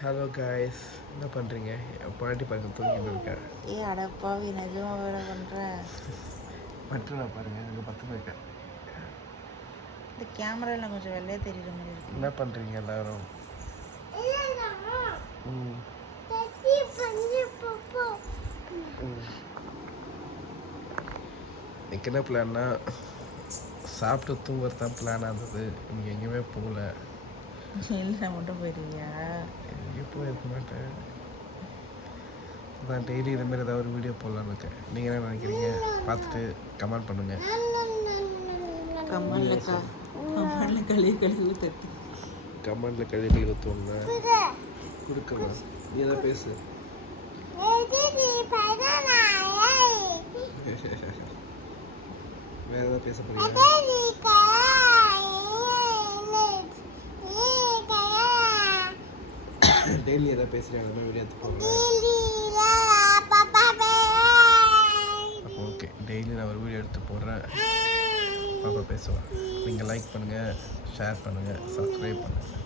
Hello guys, என்ன பண்ணுறீங்க? பாட்டி பார்க்க தூங்கிட்டு இருக்கேன். அடப்பாவி நிஜமா வேலை பண்ணுறேன். பட்டுனா பாருங்க, அங்கே பத்து இருக்கேன். இந்த கேமராவில் கொஞ்சம் வெள்ளையாக தெரியுற மாதிரி இருக்கு. என்ன பண்ணுறீங்க எல்லாரும்? இன்னைக்கு என்ன பிளான்னா, சாப்பிட்டு தூங்குறது தான் பிளானாக இருந்தது. இன்றைக்கி எங்கேயுமே போகல. இல்லை மட்டும் போயிருக்கியா? எங்கேயும் போயிருக்க மாட்டேன். நான் டெய்லி இதுமாரி ஏதாவது ஒரு வீடியோ போடலான்னு இருக்கேன். நீங்கள் என்ன நினைக்கிறீங்க? பார்த்துட்டு கமெண்ட் பண்ணுங்கள். கமெண்ட்ல கழுவி ஊற்று. கமெண்டில் கழுவி ஊற்றுவோங்க. கொடுக்கலாம். நீ எதாவது பேசு. வேறு ஏதாவது பேச போறீங்க? டெய்லி எதாவது பேசுகிறேன், அந்த மாதிரி வீடியோ எடுத்து போடுறேன். அப்போ ஓகே, டெய்லி நான் ஒரு வீடியோ எடுத்து போடுறேன். பாப்பா பேசுவேன். நீங்கள் லைக் பண்ணுங்கள், ஷேர் பண்ணுங்கள், சப்ஸ்கிரைப் பண்ணுங்கள்.